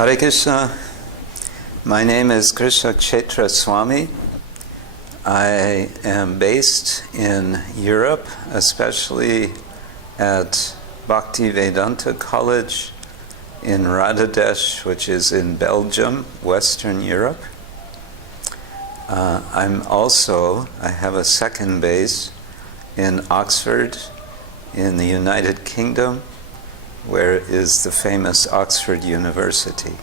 Hare Krishna. My name is Krishna Khsetra Swami. I am based in Europe, especially at Bhaktivedanta College in Radhadesh, which is in Belgium, Western Europe. I have a second base in Oxford, in the United Kingdom, where is the famous Oxford University.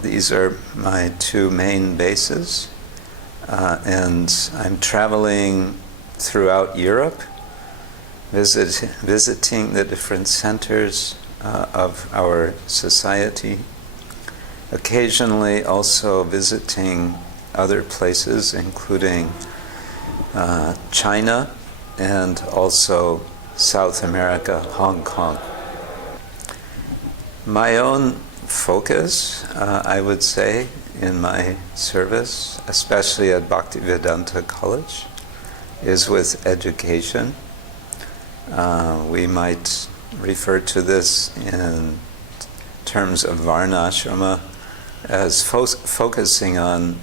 These are my two main bases, and I'm traveling throughout Europe, visiting the different centers of our society, occasionally also visiting other places, including China and also South America, Hong Kong. My own focus, I would say, in my service, especially at Bhaktivedanta College, is with education. We might refer to this in terms of Varnashrama as focusing on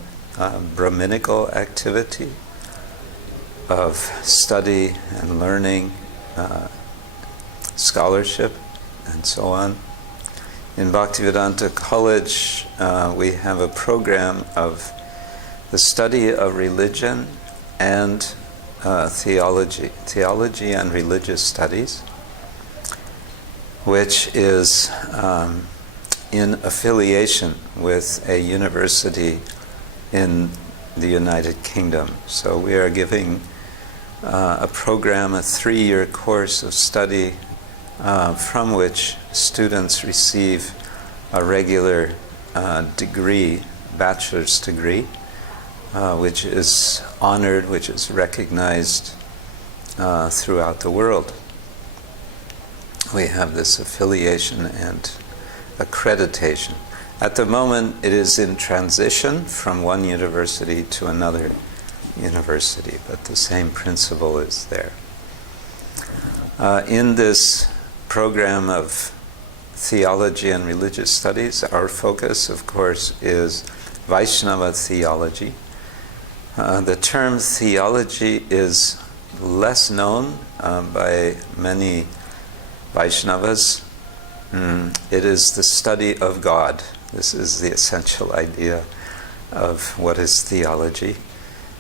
Brahminical activity of study and learning, scholarship, and so on. In Bhaktivedanta College, we have a program of the study of religion and theology and religious studies, which is in affiliation with a university in the United Kingdom. So we are giving a program, a 3-year course of study from which students receive a regular degree, bachelor's degree, which is honored, which is recognized throughout the world. We have this affiliation and accreditation. At the moment, it is in transition from one university to another university, but the same principle is there. In this program of theology and religious studies, our focus, of course, is Vaishnava theology. The term theology is less known by many Vaishnavas. It is the study of God. This is the essential idea of what is theology.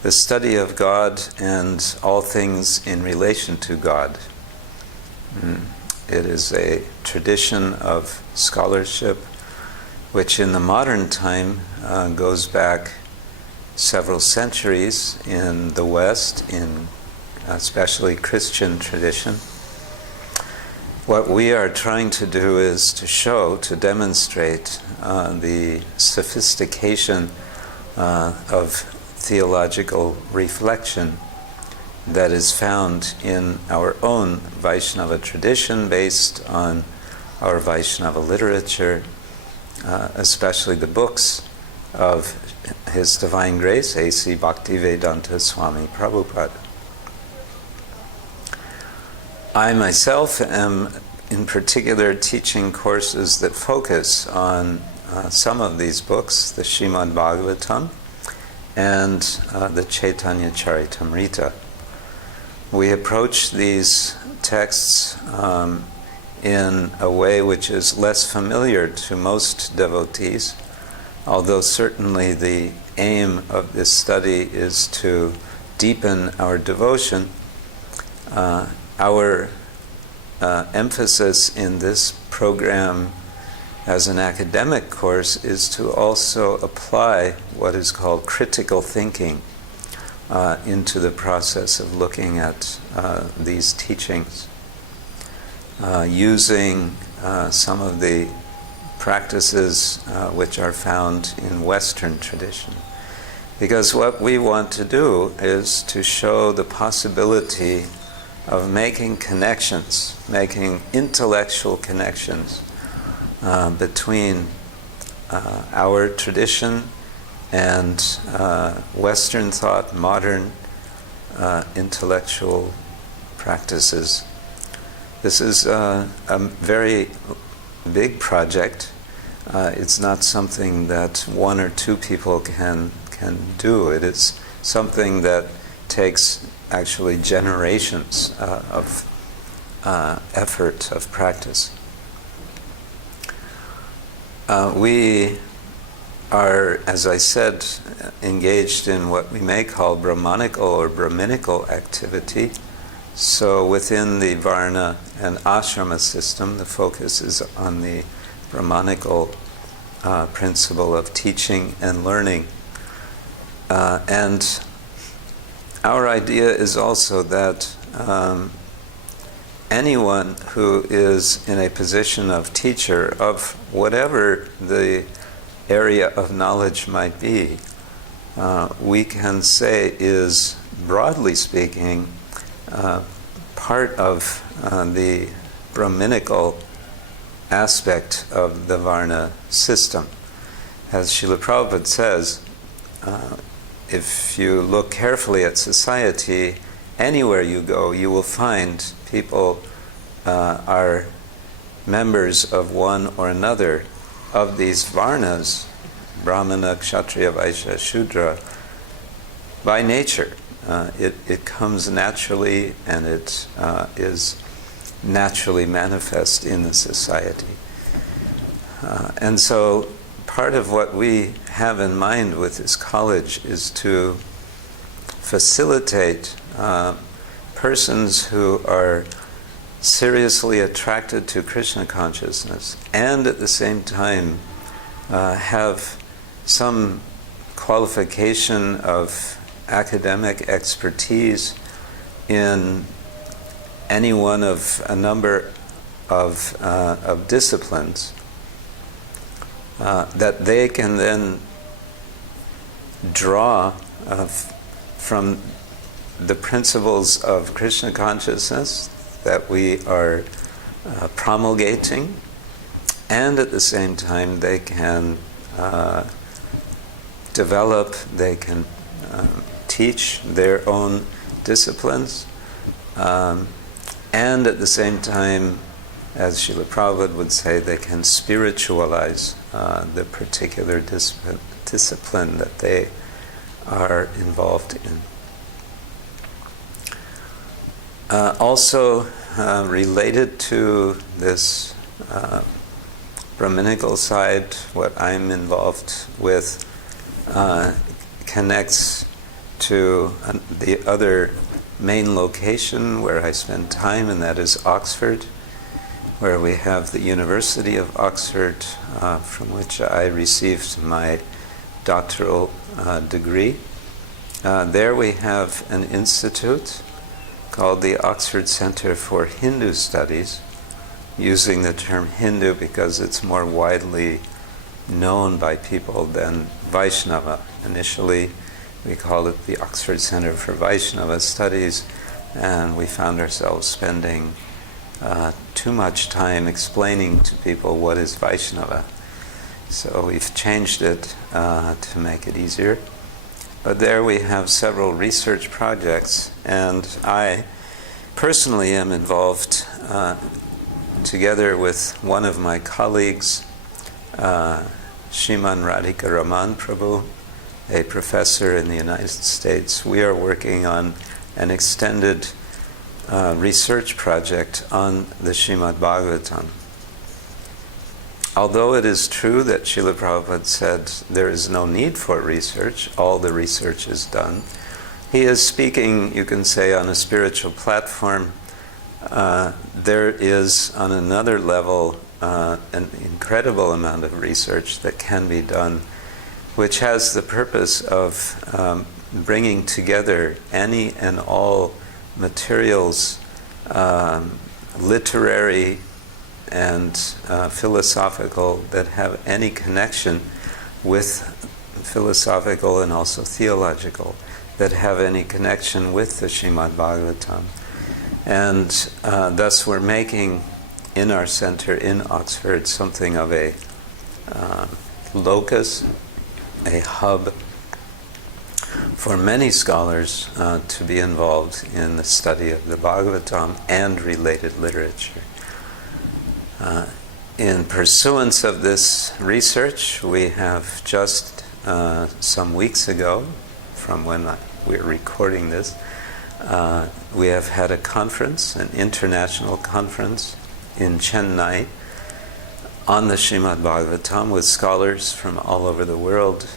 The study of God and all things in relation to God. It is a tradition of scholarship which in the modern time goes back several centuries in the West, in especially Christian tradition. What we are trying to do is to demonstrate the sophistication of theological reflection that is found in our own Vaishnava tradition based on our Vaishnava literature, especially the books of His Divine Grace, A.C. Bhaktivedanta Swami Prabhupada. I myself am in particular teaching courses that focus on some of these books, the Srimad Bhagavatam and the Chaitanya Charitamrita. We approach these texts in a way which is less familiar to most devotees, although certainly the aim of this study is to deepen our devotion. Our emphasis in this program as an academic course is to also apply what is called critical thinking into the process of looking at these teachings, using some of the practices which are found in Western tradition. Because what we want to do is to show the possibility of making connections, making intellectual connections between our tradition and Western thought, modern intellectual practices. This is a very big project. It's not something that one or two people can do. It is something that takes actually generations of effort, of practice. We are, as I said, engaged in what we may call Brahmanical or Brahminical activity. So within the Varna and Ashrama system, the focus is on the Brahmanical principle of teaching and learning. And our idea is also that anyone who is in a position of teacher of whatever the area of knowledge might be, we can say is, broadly speaking, part of the Brahminical aspect of the Varna system. As Srila Prabhupada says, if you look carefully at society, anywhere you go, you will find people are members of one or another of these Varnas, Brahmana, Kshatriya, Vaishya, Shudra, by nature. It comes naturally, and it is naturally manifest in the society. And so part of what we have in mind with this college is to facilitate persons who are seriously attracted to Krishna consciousness and at the same time have some qualification of academic expertise in any one of a number of disciplines, that they can then draw from the principles of Krishna consciousness that we are promulgating, and at the same time they can develop, they can teach their own disciplines, and at the same time, as Srila Prabhupada would say, they can spiritualize the particular discipline that they are involved in. Also related to this Brahminical side, what I'm involved with connects to the other main location where I spend time, and that is Oxford, where we have the University of Oxford, from which I received my doctoral degree. There we have an institute called the Oxford Center for Hindu Studies, using the term Hindu because it's more widely known by people than Vaishnava. Initially, we called it the Oxford Center for Vaishnava Studies, and we found ourselves spending too much time explaining to people what is Vaishnava. So we've changed it to make it easier. But there we have several research projects, and I personally am involved together with one of my colleagues, Shriman Radhika Raman Prabhu, a professor in the United States. We are working on an extended research project on the Srimad Bhagavatam. Although it is true that Srila Prabhupada said there is no need for research, all the research is done, he is speaking, you can say, on a spiritual platform. There is, on another level, an incredible amount of research that can be done, which has the purpose of bringing together any and all materials, literary and philosophical, that have any connection with philosophical and also theological, that have any connection with the Srimad Bhagavatam. And thus we're making in our center in Oxford something of a locus, a hub for many scholars to be involved in the study of the Bhagavatam and related literature. In pursuance of this research, we have just some weeks ago, from when we're recording this, we have had a conference, an international conference in Chennai on the Srimad Bhagavatam with scholars from all over the world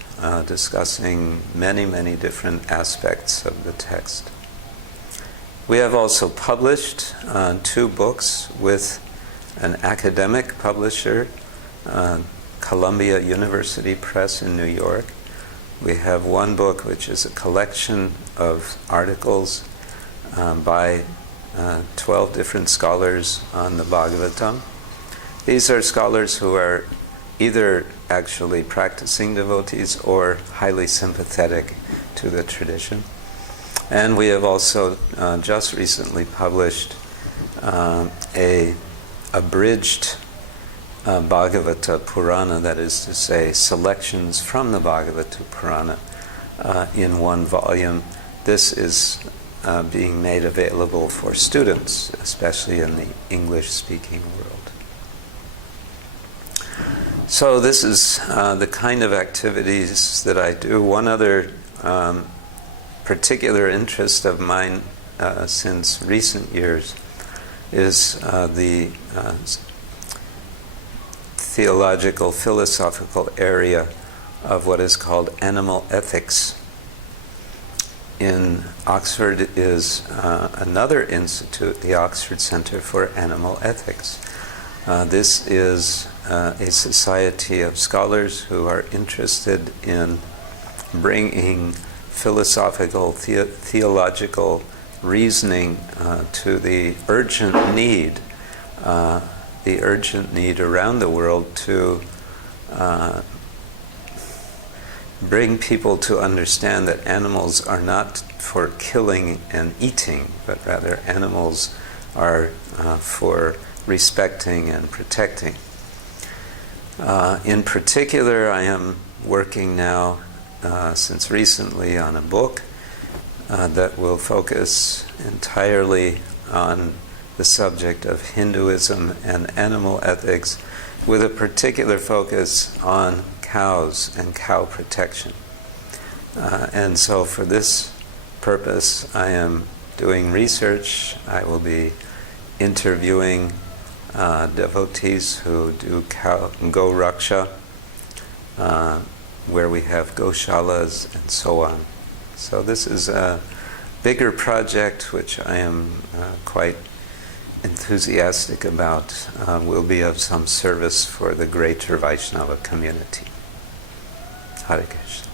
discussing many, many different aspects of the text. We have also published 2 books with an academic publisher, Columbia University Press in New York. We have one book which is a collection of articles by 12 different scholars on the Bhagavatam. These are scholars who are either actually practicing devotees or highly sympathetic to the tradition. And we have also just recently published a abridged Bhagavata Purana, that is to say, selections from the Bhagavata Purana in one volume. This is being made available for students, especially in the English-speaking world. So this is the kind of activities that I do. One other particular interest of mine since recent years is the theological, philosophical area of what is called animal ethics. In Oxford is another institute, the Oxford Center for Animal Ethics. This is a society of scholars who are interested in bringing philosophical, theological reasoning to the urgent need around the world to bring people to understand that animals are not for killing and eating, but rather animals are for respecting and protecting. In particular, I am working now since recently on a book that will focus entirely on the subject of Hinduism and animal ethics, with a particular focus on cows and cow protection. And so for this purpose, I am doing research. I will be interviewing devotees who do go raksha, where we have goshalas and so on. So this is a bigger project which I am quite enthusiastic about, will be of some service for the greater Vaishnava community. Hare Krishna.